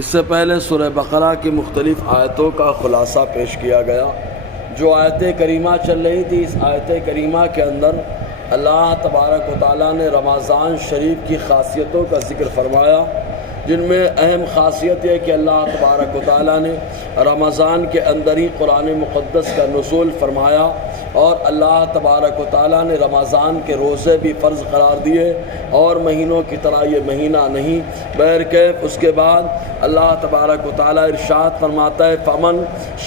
اس سے پہلے سورہ بقرہ کی مختلف آیتوں کا خلاصہ پیش کیا گیا۔ جو آیت کریمہ چل رہی تھی، اس آیت کریمہ کے اندر اللہ تبارک و تعالیٰ نے رمضان شریف کی خاصیتوں کا ذکر فرمایا، جن میں اہم خاصیت ہے کہ اللہ تبارک و تعالیٰ نے رمضان کے اندر ہی قرآن مقدس کا نزول فرمایا، اور اللہ تبارک و تعالیٰ نے رمضان کے روزے بھی فرض قرار دیے، اور مہینوں کی طرح یہ مہینہ نہیں بہرکیف۔ اس کے بعد اللہ تبارک و تعالیٰ ارشاد فرماتا ہے فمن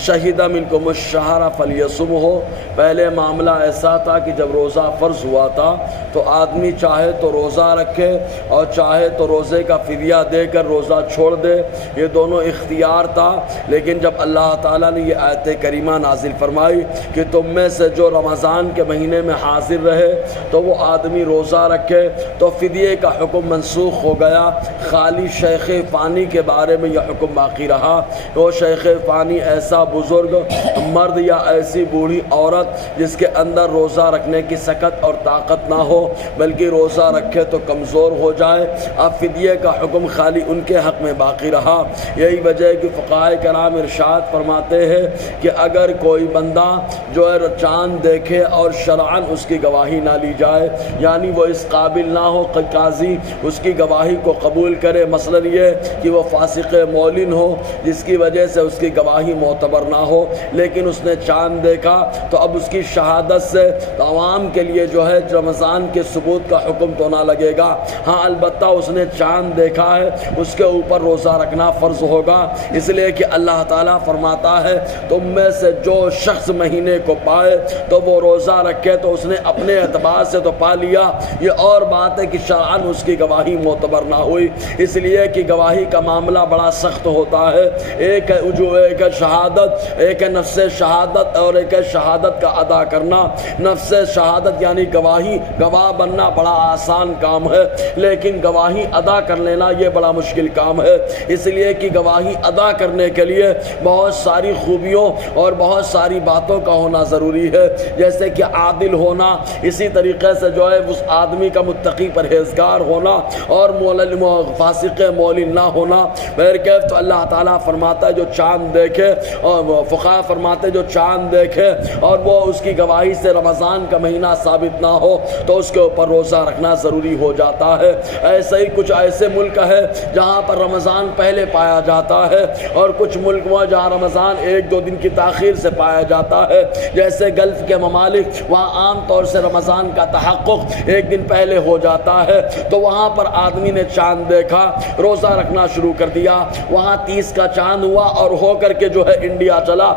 شہد منکم الشہر فلیصمہ۔ پہلے معاملہ ایسا تھا کہ جب روزہ فرض ہوا تھا تو آدمی چاہے تو روزہ رکھے اور چاہے تو روزے کا فدیہ دے کر روزہ چھوڑ دے، یہ دونوں اختیار تھا۔ لیکن جب اللہ تعالیٰ نے یہ آیت کریمہ نازل فرمائی کہ تم میں سے جو رمضان کے مہینے میں حاضر رہے تو وہ آدمی روزہ رکھے، تو فدیے کا حکم منسوخ ہو گیا، خالی شیخ فانی کے بارے میں یہ حکم باقی رہا۔ وہ شیخ فانی ایسا بزرگ مرد یا ایسی بوڑھی عورت جس کے اندر روزہ رکھنے کی سکت اور طاقت نہ ہو بلکہ روزہ رکھے تو کمزور ہو جائے، اب فدیے کا حکم خالی ان کے حق میں باقی رہا۔ یہی وجہ ہے کہ فقہائے کرام ارشاد فرماتے ہیں کہ اگر کوئی بندہ جو ہے چاند دیکھے اور شرعاً اس کی گواہی نہ لی جائے، یعنی وہ اس قابل نہ ہو کہ قاضی اس کی گواہی کو قبول کرے، مثلا یہ کہ وہ فاسق مولن ہو جس کی وجہ سے اس کی گواہی معتبر نہ ہو، لیکن اس نے چاند دیکھا تو اب اس کی شہادت سے عوام کے لیے جو ہے رمضان کے ثبوت کا حکم تو نہ لگے گا۔ ہاں البتہ اس نے چاند دیکھا ہے، اس کے اوپر روزہ رکھنا فرض ہوگا، اس لیے کہ اللہ تعالیٰ فرماتا ہے تم میں سے جو شخص مہینے کو پائے تو وہ روزہ رکھے، تو اس نے اپنے اعتبار سے تو پا لیا، یہ اور بات ہے کہ شرعاً اس کی گواہی معتبر نہ ہوئی، اس لیے کہ گواہی کا معاملہ بڑا سخت ہوتا ہے۔ ایک ہے شہادت، ایک ہے نفس شہادت اور ایک ہے شہادت کا ادا کرنا۔ نفس شہادت یعنی گواہ بننا بڑا آسان کام ہے، لیکن گواہی ادا کر لینا یہ بڑا مشکل کام ہے، اس لیے کہ گواہی ادا کرنے کے لیے بہت ساری خوبیوں اور بہت ساری باتوں کا ہونا ضروری ہے، جیسے کہ عادل ہونا، اسی طریقے سے جو ہے اس آدمی کا متقی پرہیزگار ہونا اور فاسق مولن نہ ہونا۔ بہرکیف تو اللہ تعالیٰ فرماتا ہے جو چاند دیکھے، اور فقہاء فرماتے جو چاند دیکھے اور وہ اس کی گواہی سے رمضان کا مہینہ ثابت نہ ہو تو اس کے اوپر روزہ رکھنا ضروری ہو جاتا ہے۔ ایسے ہی کچھ ایسے ملک ہے جہاں پر رمضان پہلے پایا جاتا ہے، اور کچھ ملک وہ جہاں رمضان ایک دو دن کی تاخیر سے پایا جاتا ہے، جیسے گلف کے ممالک، وہاں عام طور سے رمضان کا تحقق ایک دن پہلے ہو جاتا ہے، تو وہاں پر آدمی نے چاند دیکھا، روزہ رکھنا شروع کر دیا، وہاں 30 کا چاند ہوا اور ہو کر کے جو ہے انڈیا چلا،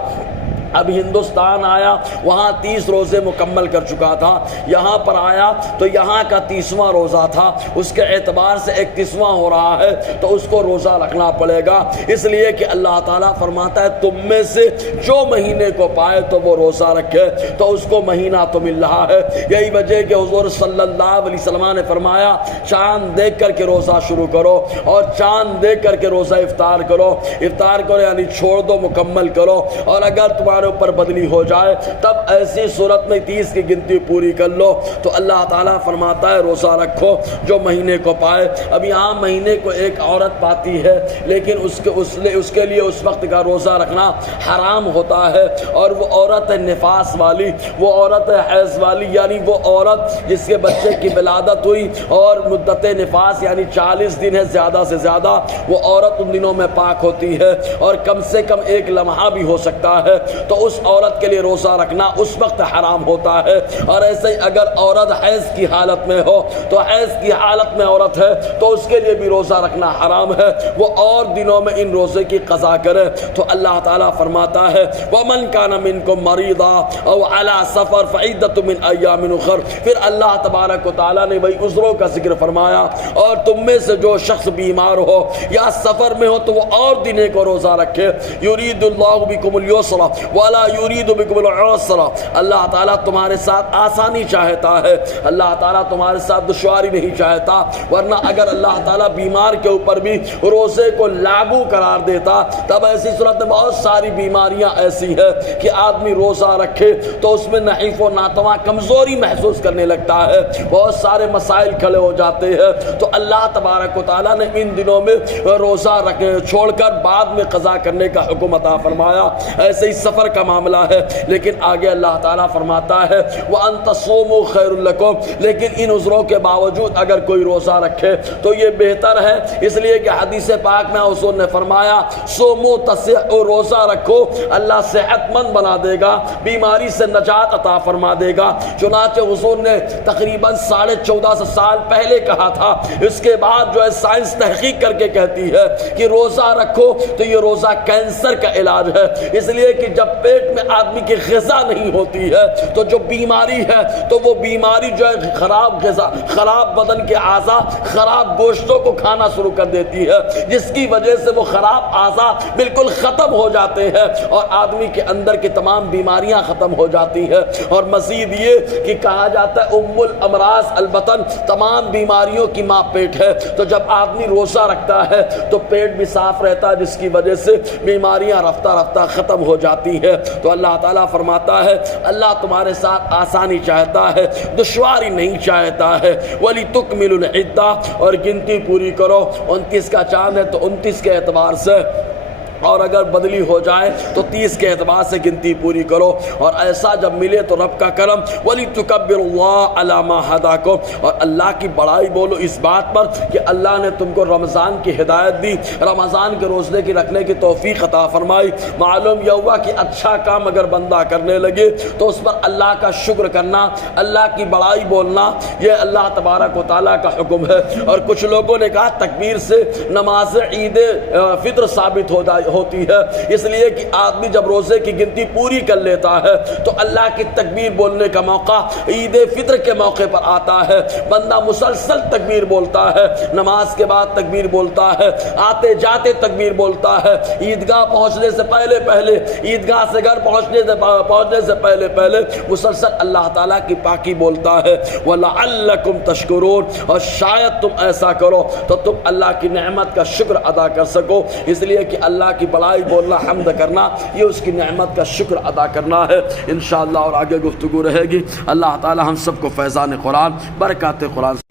اب ہندوستان آیا، وہاں 30 روزے مکمل کر چکا تھا، یہاں پر آیا تو یہاں کا 30واں روزہ تھا، اس کے اعتبار سے 31واں ہو رہا ہے تو اس کو روزہ رکھنا پڑے گا، اس لیے کہ اللہ تعالیٰ فرماتا ہے تم میں سے جو مہینے کو پائے تو وہ روزہ رکھے، تو اس کو مہینہ تو مل رہا ہے۔ یہی وجہ کہ حضور صلی اللہ علیہ وسلم نے فرمایا چاند دیکھ کر کے روزہ شروع کرو، اور چاند دیکھ کر کے روزہ افطار کرو یعنی چھوڑ دو، مکمل کرو، اور اگر تمہارے اوپر بدلی ہو جائے تب ایسی صورت میں 30 کی گنتی پوری کر لو۔ تو اللہ تعالیٰ فرماتا ہے روزہ رکھو جو مہینے کو پائے۔ اب یہاں مہینے کو ایک عورت پاتی ہے، لیکن اس کے لیے اس وقت کا روزہ رکھنا حرام ہوتا ہے، اور وہ عورت ہے نفاس والی، وہ عورت ہے حیض والی، یعنی وہ عورت جس کے بچے کی ولادت ہوئی اور مدت نفاس یعنی 40 دن ہے زیادہ سے زیادہ، وہ عورت ان دنوں میں پاک ہوتی ہے، اور کم سے کم 1 لمحہ بھی ہو سکتا ہے، تو اس عورت کے لیے روزہ رکھنا اس وقت حرام ہوتا ہے۔ اور ایسے ہی اگر عورت حیض کی حالت میں ہو تو حیض کی حالت میں عورت ہے تو اس کے لیے بھی روزہ رکھنا حرام ہے، وہ اور دنوں میں ان روزے کی قضا کرے۔ تو اللہ تعالیٰ فرماتا ہے وَمَنْ كَانَ مِنْكُمْ مَرِيضًا أَوْ عَلَى سَفَرٍ فَعِدَّةٌ مِّنْ أَيَّامٍ أُخَرَ۔ پھر اللہ تبارک و تعالیٰ نے وہی عذروں کا ذکر فرمایا، اور تم میں سے جو شخص بیمار ہو یا سفر میں ہو تو وہ اور دن کو روزہ رکھے، يُرِيدُ اللَّهُ بِكُمُ الْيُسْرَ ولا یرید بکم العسر، اللہ تعالیٰ تمہارے ساتھ آسانی چاہتا ہے، اللہ تعالیٰ تمہارے ساتھ دشواری نہیں چاہتا۔ ورنہ اگر اللہ تعالیٰ بیمار کے اوپر بھی روزے کو لاگو قرار دیتا تب ایسی صورت میں بہت ساری بیماریاں ایسی ہے کہ آدمی روزہ رکھے تو اس میں نحیف و ناتواں کمزوری محسوس کرنے لگتا ہے، بہت سارے مسائل کھڑے ہو جاتے ہیں۔ تو اللہ تبارک و تعالیٰ نے ان دنوں میں روزہ چھوڑ کر بعد میں قضا کرنے کا حکم عطا فرمایا۔ ایسے ہی سفر کا معاملہ ہے، لیکن آگے اللہ تعالیٰ فرماتا ہے وَأَن تَصُومُوا خَيْرٌ لَكُمْ، لیکن ان عذروں کے باوجود اگر کوئی روزہ رکھے تو یہ بہتر ہے، اس لیے کہ حدیث پاک میں حضور نے فرمایا سومو تصحوا، روزہ رکھو اللہ صحت مند بنا دے گا، بیماری سے نجات عطا فرما دے گا۔ چنانچہ حضور نے تقریباً 1450 سال پہلے کہا تھا، اس کے بعد جو ہے سائنس تحقیق کر کے کہتی ہے کہ روزہ رکھو تو یہ روزہ کینسر کا علاج ہے، اس لیے کہ جب پیٹ میں آدمی کی غذا نہیں ہوتی ہے تو جو بیماری ہے تو وہ بیماری جو ہے خراب غذا، خراب بدن کے اعضاء، خراب گوشتوں کو کھانا شروع کر دیتی ہے، جس کی وجہ سے وہ خراب اعضاء بالکل ختم ہو جاتے ہیں اور آدمی کے اندر کی تمام بیماریاں ختم ہو جاتی ہیں۔ اور مزید یہ کہ کہا جاتا ہے ام الامراض البطن، تمام بیماریوں کی ماں پیٹ ہے، تو جب آدمی روزہ رکھتا ہے تو پیٹ بھی صاف رہتا ہے، جس کی وجہ سے بیماریاں رفتہ رفتہ ختم ہو جاتی ہیں۔ تو اللہ تعالیٰ فرماتا ہے اللہ تمہارے ساتھ آسانی چاہتا ہے، دشواری نہیں چاہتا ہے۔ وَلِتُكْمِلُوا الْعِدَّةَ، اور گنتی پوری کرو، 29 کا چاند ہے تو 29 کے اعتبار سے، اور اگر بدلی ہو جائے تو 30 کے اعتبار سے گنتی پوری کرو، اور ایسا جب ملے تو رب کا کرم وَلِتُكَبِّرُوا اللَّهَ عَلَى مَا هَدَاكُمْ، اور اللہ کی بڑائی بولو اس بات پر کہ اللہ نے تم کو رمضان کی ہدایت دی، رمضان کے روزے کی رکھنے کی توفیق عطا فرمائی۔ معلوم یہ ہوا کہ اچھا کام اگر بندہ کرنے لگے تو اس پر اللہ کا شکر کرنا، اللہ کی بڑائی بولنا، یہ اللہ تبارک و تعالیٰ کا حکم ہے۔ اور کچھ لوگوں نے کہا تکبیر سے نماز عید فطر ثابت ہوتی ہے، اس لیے کہ آدمی جب روزے کی گنتی پوری کر لیتا ہے تو اللہ کی تکبیر بولنے کا موقع عید فطر کے موقع پر آتا ہے، بندہ مسلسل تکبیر بولتا ہے، نماز کے بعد تکبیر بولتا ہے، آتے جاتے تکبیر بولتا ہے، عیدگاہ پہنچنے سے پہلے پہلے، عیدگاہ سے گھر پہنچنے سے پہلے پہلے مسلسل اللہ تعالیٰ کی پاکی بولتا ہے۔ وَلَعَلَّكُمْ تَشْكُرُونَ، اور شاید تم ایسا کرو تو تم اللہ کی نعمت کا شکر ادا کر سکو، اس لیے کہ اللہ کی بڑائی بولنا، حمد کرنا، یہ اس کی نعمت کا شکر ادا کرنا ہے۔ انشاءاللہ اور آگے گفتگو رہے گی۔ اللہ تعالی ہم سب کو فیضان قرآن، برکات قرآن